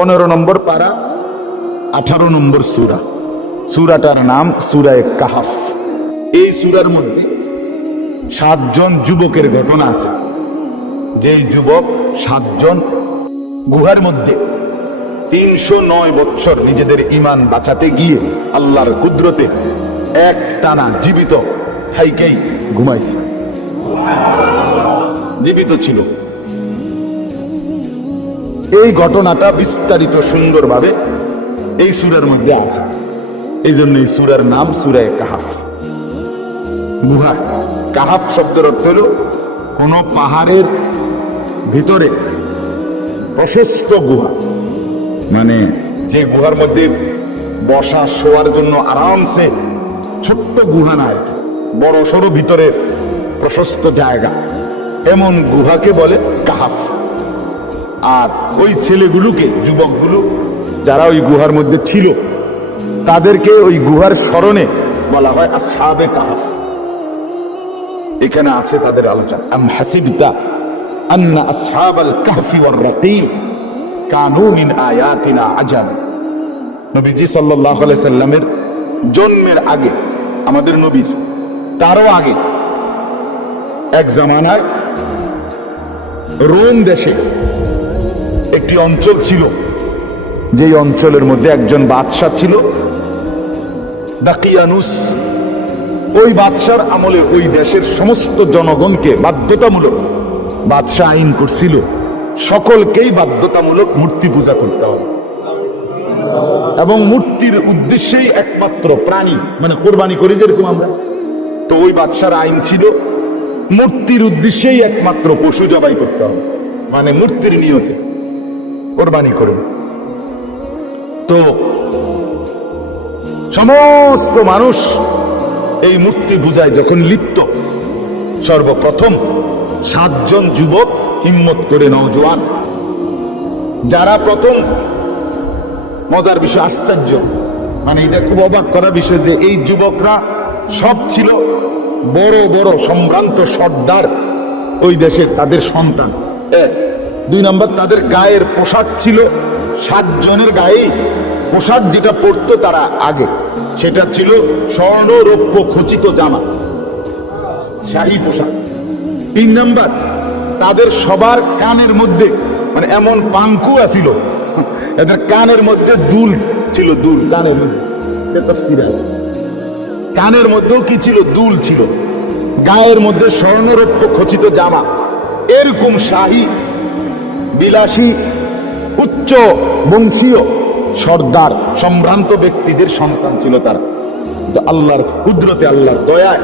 15 নম্বর পারা, 18 নম্বর সূরা। সূরাটার নাম সূরায়ে কাহাফ। এই সূরার মধ্যে 7 জন যুবকের ঘটনা আছে। যেই যুবক 7 জন গুহার মধ্যে 309 বছর নিজেদের ঈমান বাঁচাতে গিয়ে আল্লাহর কুদরতে এক টানা জীবিত থাইকেই ঘুমাইছে, জীবিত ছিল। এই ঘটনাটা বিস্তারিত সুন্দরভাবে এই সূরার মধ্যে আছে। এই জন্য এই সূরার নাম সূরায়ে কাহাফ। গুহা, কাহাফ শব্দের অর্থ হল কোন পাহাড়ের ভিতরে প্রশস্ত গুহা, মানে যে গুহার মধ্যে বসা শোয়ার জন্য আরামসে, ছোট্ট গুহা না, বড় সড়ো ভিতরে প্রশস্ত জায়গা, এমন গুহাকে বলে কাহাফ। আর ওই ছেলেগুলোকে, যুবকগুলো যারা ওই গুহার মধ্যে ছিল, তাদেরকে ওই গুহার স্মরণে বলা হয় আসহাবে কাহাফ। এখানে আছে তাদের আলোচনা। আম হাসিবতা আন্না আসহাবাল কাহফি ওয়ার রাকিম কানু মিন আয়াতিনা আজাব। নবীজি সাল্লাল্লাহু আলাইহি সাল্লামের জন্মের আগে, আমাদের নবীর তারও আগে, এক জামানায় রোম দেশে একটি অঞ্চল ছিল, যেই অঞ্চলের মধ্যে একজন বাদশাহ ছিল, দাকিয়ানুস। ওই বাদশার আমলে ওই দেশের সমস্ত জনগণকে বাধ্যতামূলক, বাদশাহ আইন করছিল সকলকেই বাধ্যতামূলক মূর্তি পূজা করতে হবে, এবং মূর্তির উদ্দেশ্যেই একমাত্র প্রাণী, মানে কোরবানি করি যেরকম আমরা, তো ওই বাদশার আইন ছিল মূর্তির উদ্দেশ্যেই একমাত্র পশু জবাই করতে হবে, মানে মূর্তির নিয়তে কোরবানি করবে। তো সমস্ত মানুষ এই মূর্তি পূজায় যখন লিপ্ত, সর্বপ্রথম 7 জন যুবক হিম্মত করে, নওজোয়ান, যারা প্রথম, মজার বিষয়, আশ্চর্য, মানে এটা খুব অবাক করা বিষয় যে এই যুবকরা সব ছিল বড় বড় সম্ভ্রান্ত সর্দার ওই দেশের, তাদের সন্তান। 2 নম্বর, তাদের গায়ের পোশাক ছিল 7 জনের গায়ে পোশাক যেটা পরতো তারা আগে, সেটা ছিল স্বর্ণ রৌপ্য খচিত জামা, শাহী পোশাক। 3 নম্বর, তাদের সবার কানের মধ্যে, মানে এমন পাঙ্কু আছিল, এদের কানের মধ্যে দুল ছিল, দুল কানের মধ্যে, কানের মধ্যেও কি ছিল, দুল ছিল। গায়ের মধ্যে স্বর্ণরৌপ্য খচিত জামা। এরকম শাহী, বিলাসী, উচ্চ বংশীয় সর্দার, সম্ভ্রান্ত ব্যক্তিদের সন্তান ছিল তারা। আল্লাহর কুদরতে, আল্লাহর দয়ায়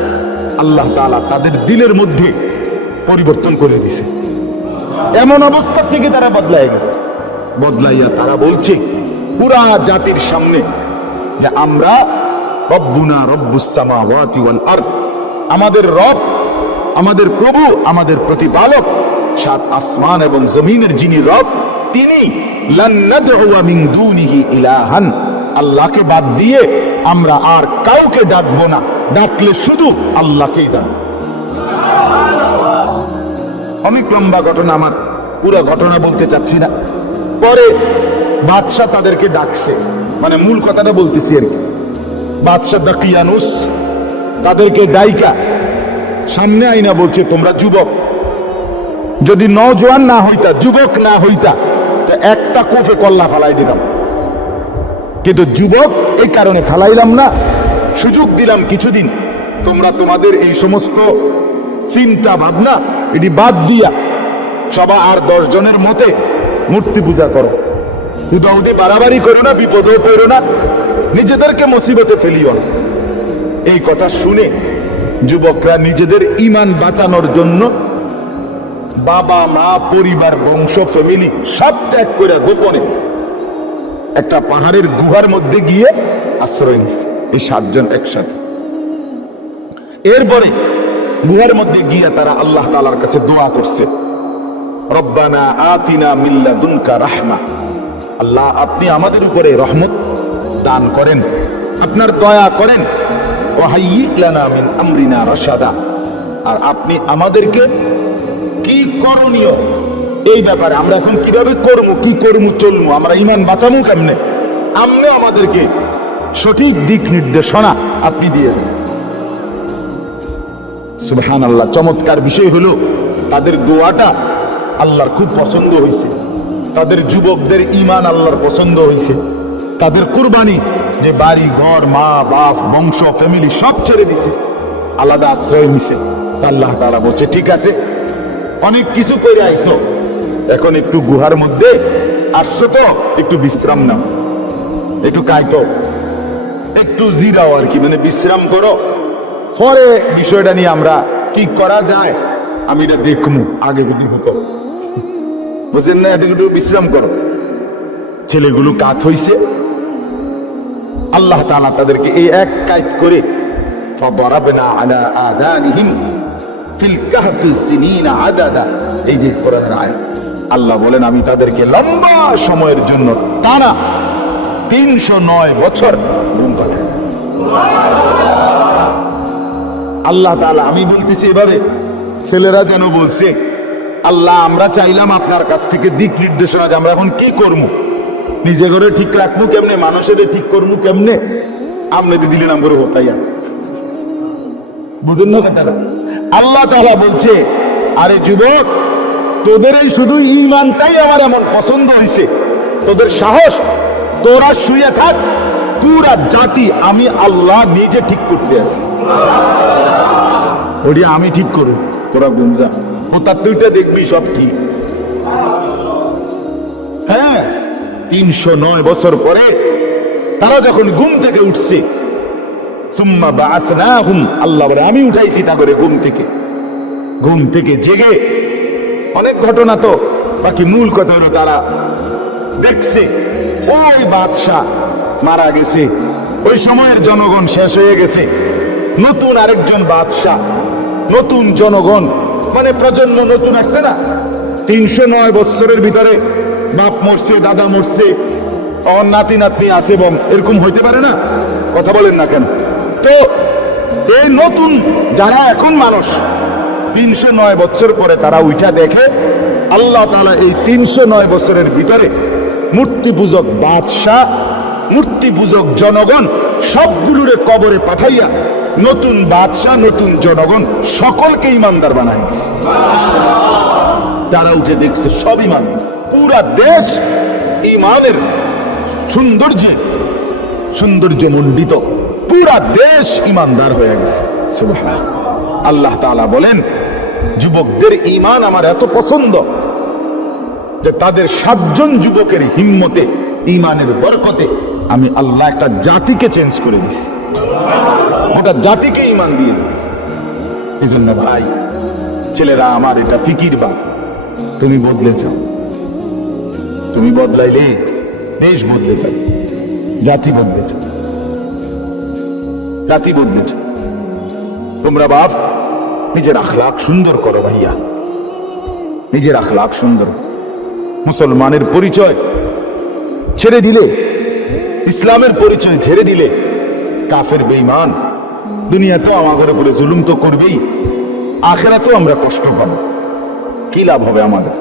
আল্লাহ তাআলা তাদের দিলের মধ্যে পরিবর্তন করে দিছে। এমন অবস্থা থেকে তারা বদলাই গেছে। বদলাইয়া তারা বলছে পুরা জাতির সামনে যে আমরা রব্বুনা রব্বুস সামাওয়াতি ওয়াল আরদ, আমাদের রব, আমাদের প্রভু, আমাদের প্রতিপালক, 7 আসমান এবং জমিনের যিনি রব, তিনি লান নাদউ মিন দুনিহি ইলাহান, আল্লাহকে বাদ দিয়ে আমরা আর কাউকে ডাকবো না, ডাকলে শুধু আল্লাহকেই ডাকবো। অনেক লম্বা ঘটনা, আমার পুরো ঘটনা বলতে চাচ্ছি না। পরে বাদশাহ তাদেরকে ডাকছে, মানে মূল কথাটা বলতেছি আর কি। বাদশাহ দাকিয়ানুস তাদেরকে ডাইকা সামনে আইনা বলছে, তোমরা যুবক, যদি নওজোয়ান না হইতা, যুবক না হইতা, তো একটা কোফে কল্লা ফালাই দিলাম, কিন্তু যুবক এই কারণে ফালাইলাম না, সুযোগ দিলাম কিছুদিন, তোমরা তোমাদের এই সমস্ত চিন্তা ভাবনা এটি বাদ দিয়া সবাই আর 10 জনের মতে মূর্তি পূজা করো, হুদাহুদি বাড়াবাড়ি করো না, বিপদেও পড়ো না, নিজেদেরকে মুসিবতে ফেলিও না। এই কথা শুনে যুবকরা নিজেদের ঈমান বাঁচানোর জন্য বাবা মা, পরিবার, বংশ, ফ্যামিলি সব ত্যাগ করে গোপনে একটা পাহাড়ের গুহার মধ্যে গিয়ে আশ্রয় নিছে, এই 7 জন একসাথে। এরপরে গুহার মধ্যে গিয়ে তারা আল্লাহ তাআলার কাছে দোয়া করছে, রব্বানা আতিনা মিন লাদুনকা রাহমা, আল্লাহ আপনি আমাদের উপরে রহমত দান করেন, আপনার দয়া করেন, ওয়া হাইয়্যি লানা মিন আমরিনা রাশাদা, আর আপনি আমাদেরকে কি করণীয় এই ব্যাপারে আমরা এখন কিভাবে করবো, কি করবো, চলবো, আমরা ইমান বাঁচাবো কেমনে, আপনি আমাদেরকে সঠিক দিক নির্দেশনা আপনি দিয়ে দেন। সুবহানাল্লাহ। চমৎকার বিষয় হলো তাদের দোয়াটা আল্লাহর খুব পছন্দ হয়েছে, তাদের যুবকদের ইমান আল্লাহর পছন্দ হয়েছে, তাদের কুরবানি যে বাড়ি ঘর মা বাপ বংশ ফ্যামিলি সব ছেড়ে দিছে, আলাদা আশ্রয় নিছে। আল্লাহ তাআলা বলছে ঠিক আছে, অনেক কিছু করে আইছো, এখন একটু গুহার মধ্যে আসছো তো একটু বিশ্রাম নাও, একটু কাইতো, একটু জিরাও আর কি, মানে বিশ্রাম করো, পরে বিষয়টা নিয়ে আমরা কি করা যায় আমি এটা দেখবো, আগে যদি হতো বুঝছেন না, একটু বিশ্রাম করো। ছেলেগুলো কাত হইছে, আল্লাহ তাআলা তাদেরকে এই এক কায়দ করে ফাদরাবনা আলা আযানিহিম ফিল কাহফি সিনিনা আদাদা, এই যে কোরআনের আয়াত, আল্লাহ বলেন আমি তাদেরকে লম্বা সময়ের জন্য টানা 309 বছর ঘুম পাঠাই। আল্লাহ তাআলা, আমি বলতেছি এভাবে, ছেলেরা যেন বলছে আল্লাহ আমরা চাইলাম আপনার কাছ থেকে দিক নির্দেশনা, যে আমরা এখন কি করবো, নিজে ঘরে ঠিক রাখবো কেমনে, মানুষের ঠিক করবো কেমনে, আপনি দিলেন আমরা হতাইয়া, বুঝেন না কথাটা। আল্লাহ তাআলা বলছে আরে যুবক, তোদের এই শুধু ঈমানটাই আমার এমন পছন্দ হয়েছে, তোদের সাহস, তোরা শুয়ে থাক, পুরা জাতি আমি আল্লাহ নিজে ঠিক করতে আছি, ওটি আমি ঠিক করব, তোরা ঘুম যা, ও তার দুইটা দেখবি সব ঠিক। হ্যাঁ, 309 বছর পরে তারা যখন ঘুম থেকে উঠছে, সুম্মা বাআসনাহুম, আল্লাহ বলে আমি উঠাইছি তা করে ঘুম থেকে জেগে। অনেক ঘটনা তো, বাকি মূল কথা হলো তারা দেখছে ওই বাদশা মারা গেছে, ওই সময়ের জনগণ শেষ হয়ে গেছে, নতুন আরেকজন বাদশা, নতুন জনগণ, মানে প্রজন্ম নতুন আসছে না। 309 বছরের ভিতরে বাপ মরছে, দাদা মরছে, নাতি নাতনি আছে, এবং এরকম হইতে পারে না, কথা বলেন না কেন? তো এই নতুন যারা এখন মানুষ 309 বছর পরে তারা উঠা দেখে আল্লাহ তাআলা এই 309 বছরের ভিতরে মূর্তি পূজক বাদশা, মূর্তি পূজক জনগণ সবগুলোরে কবরে পাঠাইয়া নতুন বাদশা, নতুন জনগণ সকলকে ইমানদার বানাই দিয়েছে। তারা উঠে দেখছে সব ইমান, পুরা দেশ ইমানের সৌন্দর্য মণ্ডিত, পুরা দেশ ইমানদার হয়ে গেছে। সুবহানাল্লাহ। আল্লাহ তাআলা বলেন যুবকদের ঈমান আমার এত পছন্দ যে তাদের 7 জন যুবকের হিম্মতে, ঈমানের বরকতে আমি আল্লাহ একটা জাতিকে চেঞ্জ করে দিছি, গোটা জাতিকে ঈমান দিয়ে দিছি। এই জন্য ভাই ছেলেরা আমার, এটা ফিকির বাপ, তুমি বদলে যাও, তুমি বদলাইলে দেশ বদলে যাবে, জাতি বদলে যাবে, জাতি বদলে যাবে। তোমরা বাপ নিজের আখলাক সুন্দর করো ভাইয়া, নিজের আখলাক সুন্দর। মুসলমানের পরিচয় ছেড়ে দিলে, ইসলামের পরিচয় ছেড়ে দিলে কাফের বেঈমান দুনিয়াতেও আমাদের উপরে জুলুম তো করবেই, আখিরাতেও আমরা কষ্ট পাব, কি লাভ হবে আমাদের?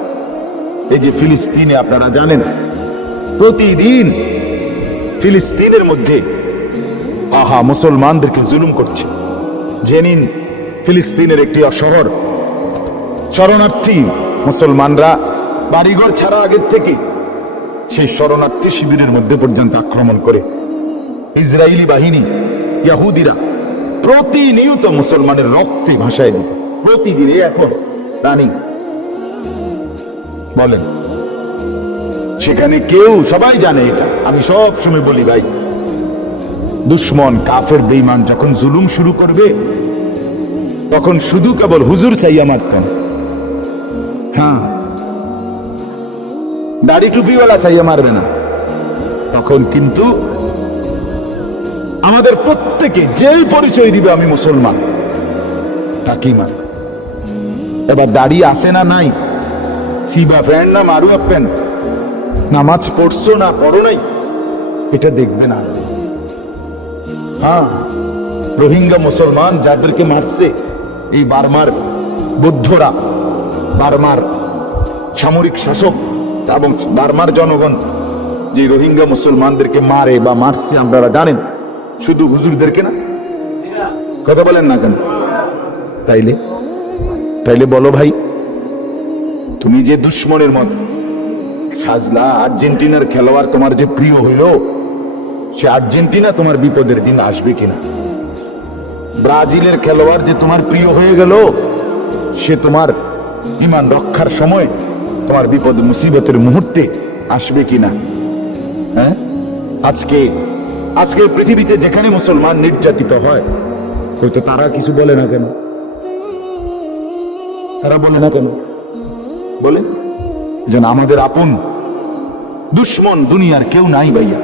এই যে ফিলিস্তিনে আপনারা জানেন প্রতিদিন ফিলিস্তিনের মধ্যে মুসলমানদেরকে জুলুম করছে। জেনিন ফিলিস্তিনের একটি শহর, শরণার্থী মুসলমানরা বাড়িঘর ছাড়া আগের থেকে সেই শরণার্থী শিবিরের মধ্যে পর্যন্ত আক্রমণ করে ইসরায়েলি বাহিনী, ইহুদিরা প্রতিনিয়ত মুসলমানের রক্তে ভাসায় দিতেছে, প্রতিদিন। এখন রানী বলেন, সেখানে কেউ, সবাই জানে এটা, আমি সব সময় বলি ভাই, দুশ্মন কাফের বেঈমান যখন জুলুম শুরু করবে তখন শুধু কেবল হুজুর চাইয়া মারতেন, হ্যাঁ, দাড়ি টুপিওয়ালা চাইয়া মারবে না, তখন কিন্তু আমাদের প্রত্যেকে যেই পরিচয় দিবে আমি মুসলমান তাকেই মারবে। এবার দাড়ি আছে না নাই, সিবা ফ্যান্ড না মারু আপেন, নামাজ পড়ছো না পড়ো নাই, এটা দেখবে না। হ্যাঁ, রোহিঙ্গা মুসলমান যাদেরকে মারছে এই বার্মার বৌদ্ধরা, বার্মার সামরিক শাসক এবং বার্মার জনগণ যে রোহিঙ্গা মুসলমানদেরকে মারে বা মারছে আপনারা জানেন, শুধু হুজুরদেরকে না? কথা বলেন না কেন? তাইলে বলো ভাই, তুমি যে দুশ্মনের মত সাজলা, আর্জেন্টিনার খেলোয়াড় তোমার যে প্রিয় হইল, সে আর্জেন্টিনা তোমার বিপদের দিন আসবে কিনা? ব্রাজিলের খেলোয়াড় যে তোমার প্রিয় হয়ে গেল, সে তোমার ঈমান রক্ষার সময় তোমার বিপদ মুসিবতের মুহূর্তে আসবে কিনা? হ্যাঁ, আজকে পৃথিবীতে যেখানে মুসলমান নির্যাতিত হয়, হয়তো তারা কিছু বলে না কেন? তারা বলে না কেন? বলে যেন আমাদের আপন দুশ্মন দুনিয়ার কেউ নাই ভাইয়া,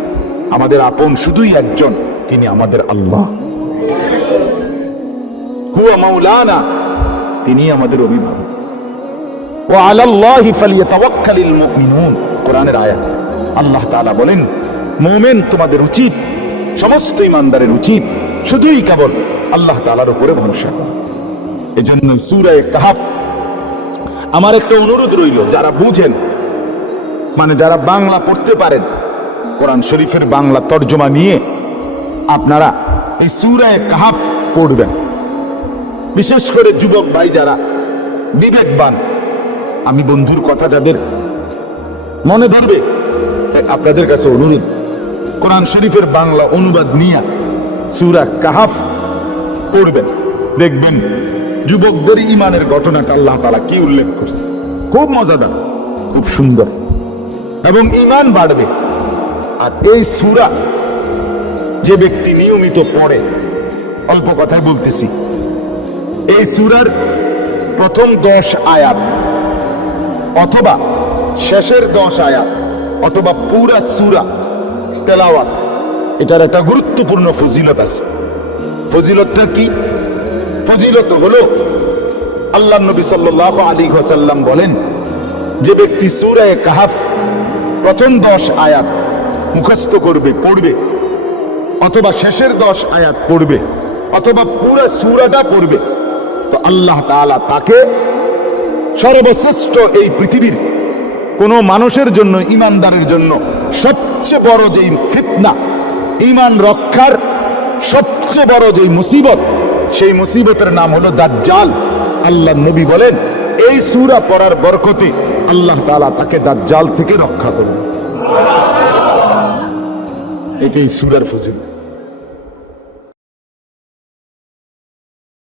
আমাদের আপন শুধুই একজন, তিনি আমাদের আল্লাহ। হুয়া মাওলানা, তিনি আমাদের অভিভাবক। ওয়া আলাল্লাহি ফালিয়াতাওয়াক্কালিল মুমিনুন, কোরআনের আয়াত। আল্লাহ তাআলা বলেন, মুমিন তোমাদের উচিত, সমস্ত ঈমানদারের উচিত শুধুই কেবল আল্লাহ তাআলার উপরে ভরসা করা। এজন্য সূরা কাহফ, আমার একটা অনুরোধ রইল, যারা বুঝেন, মানে যারা বাংলা পড়তে পারেন, কোরআন শরীফের বাংলা তর্জমা নিয়ে আপনারা এই সূরা কাহফ পড়বেন। বিশেষ করে যুবক ভাই যারা বিবেকবান, আমি বন্ধুর কথা যাদের মনে ধরবে, তাই আপনাদের কাছে অনুরোধ, কোরআন শরীফের বাংলা অনুবাদ নিয়ে সূরা কাহফ পড়বেন। দেখবেন যুবকদের ইমানের ঘটনাটা আল্লাহ তাআলা কি উল্লেখ করছে, খুব মজাদার, খুব সুন্দর, এবং ঈমান বাড়বে। আর এই সূরা যে ব্যক্তি নিয়মিত পড়ে, অল্প কথায় বলতেছি, এই সূরার প্রথম 10 আয়াত অথবা শেষের 10 আয়াত অথবা পুরা সূরা তেলাওয়াত, এটার একটা গুরুত্বপূর্ণ ফজিলত আছে। ফজিলতটা কি? ফজিলত হলো, আল্লাহ নবী সাল্লাল্লাহু আলাইহি ওয়াসাল্লাম বলেন, যে ব্যক্তি সূরা কাহফ প্রথম 10 আয়াত মুখস্থ করবে, পড়বে, অথবা শেষের 10 আয়াত পড়বে, অথবা পুরা সূরাটা পড়বে, তো আল্লাহ তাআলা তাকে সর্বশ্রেষ্ঠ এই পৃথিবীর কোন মানুষের জন্য, ঈমানদারের জন্য সবচেয়ে বড় যেই ফিতনা, ঈমান রক্ষার সবচেয়ে বড় যেই মুসিবত, সেই মুসিবতের নাম হলো দাজ্জাল। আল্লাহ নবী বলেন, এই সূরা পড়ার বরকতে আল্লাহ তাআলা তাকে দাজ্জাল থেকে রক্ষা করবেন। এটাই সূরার ফজিলত।